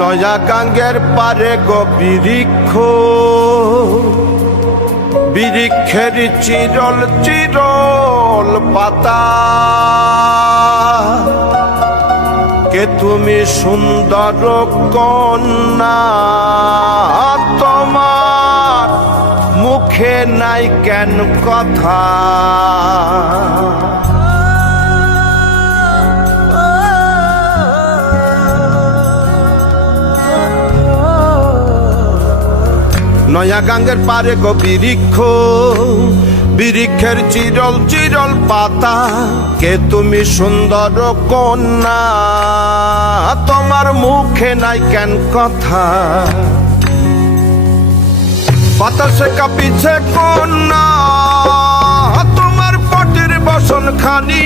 নয়া গাঙ্গের পারে গো বৃক্ষ, বৃক্ষের চিরল চিরল পাতা, কে তুমি সুন্দর কন্যা, তোমার মুখে নাই কেন কথা। নয়া গাঙ্গের পারে গো বৃক্ষ, বৃক্ষের চিরল চিরল পাতা, কে তুমি সুন্দর কন্যা, তোমার মুখে নাই কেন কথা। বাতাসে কাঁপিছে কন্যা, তোমার পটির বসন খানি,